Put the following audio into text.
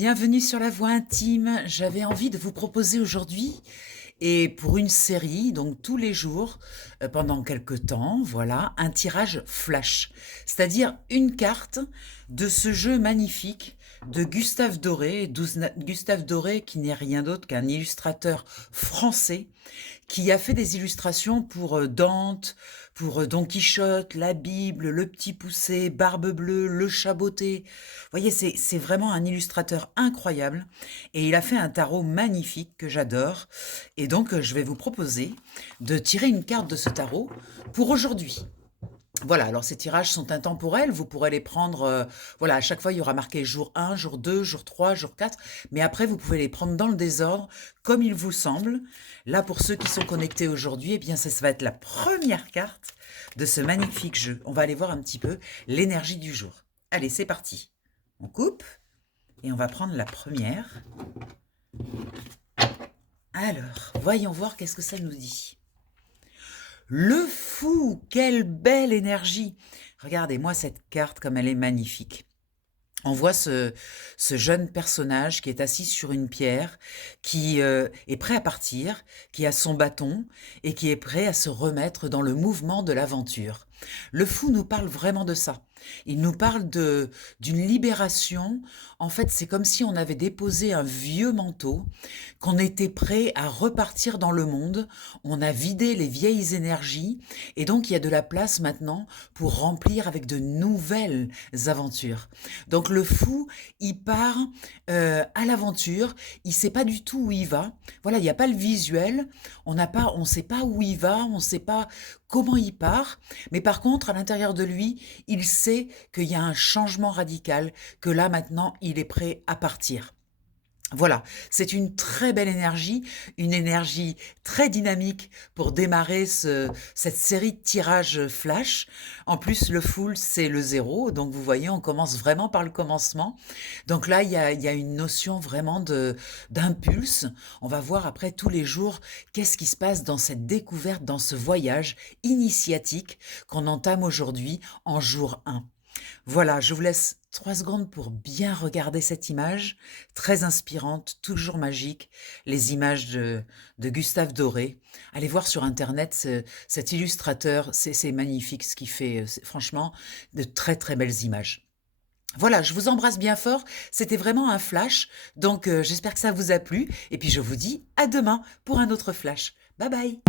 bienvenue sur La Voix Intime. J'avais envie de vous proposer aujourd'hui, et pour une série, donc tous les jours, pendant quelque temps, voilà, un tirage flash. C'est-à-dire une carte de ce jeu magnifique de Gustave Doré. Gustave Doré qui n'est rien d'autre qu'un illustrateur français qui a fait des illustrations pour Dante, pour Don Quichotte, la Bible, Le Petit Poucet, Barbe Bleue, Le Chaboté. Vous voyez, c'est vraiment un illustrateur incroyable. Et il a fait un tarot magnifique que j'adore. Et donc, je vais vous proposer de tirer une carte de ce tarot pour aujourd'hui. Voilà, alors ces tirages sont intemporels, vous pourrez les prendre, voilà, à chaque fois il y aura marqué jour 1, jour 2, jour 3, jour 4, mais après vous pouvez les prendre dans le désordre, comme il vous semble. Là, pour ceux qui sont connectés aujourd'hui, eh bien ça va être la première carte de ce magnifique jeu. On va aller voir un petit peu l'énergie du jour. Allez, c'est parti. On coupe, et on va prendre la première. Alors, voyons voir qu'est-ce que ça nous dit. Le fou, quelle belle énergie! Regardez-moi cette carte comme elle est magnifique. On voit ce jeune personnage qui est assis sur une pierre, qui est prêt à partir, qui a son bâton et qui est prêt à se remettre dans le mouvement de l'aventure. Le fou nous parle vraiment de ça. Il nous parle d'une libération. En fait, c'est comme si on avait déposé un vieux manteau, qu'on était prêt à repartir dans le monde. On a vidé les vieilles énergies et donc il y a de la place maintenant pour remplir avec de nouvelles aventures. Donc le fou, il part à l'aventure, il sait pas du tout où il va. Voilà, il n'y a pas le visuel, on sait pas où il va, on sait pas comment il part, mais par contre, à l'intérieur de lui, il sait qu'il y a un changement radical, que là maintenant, il est prêt à partir. Voilà, c'est une très belle énergie, une énergie très dynamique pour démarrer cette série de tirages flash. En plus, le full, c'est le 0, donc vous voyez, on commence vraiment par le commencement. Donc là, il y a une notion vraiment d'impulse. On va voir après tous les jours qu'est-ce qui se passe dans cette découverte, dans ce voyage initiatique qu'on entame aujourd'hui en jour 1. Voilà, je vous laisse 3 secondes pour bien regarder cette image, très inspirante, toujours magique, les images de Gustave Doré. Allez voir sur Internet cet illustrateur, c'est magnifique ce qu'il fait, c'est franchement de très très belles images. Voilà, je vous embrasse bien fort, c'était vraiment un flash, donc j'espère que ça vous a plu, et puis je vous dis à demain pour un autre flash. Bye bye!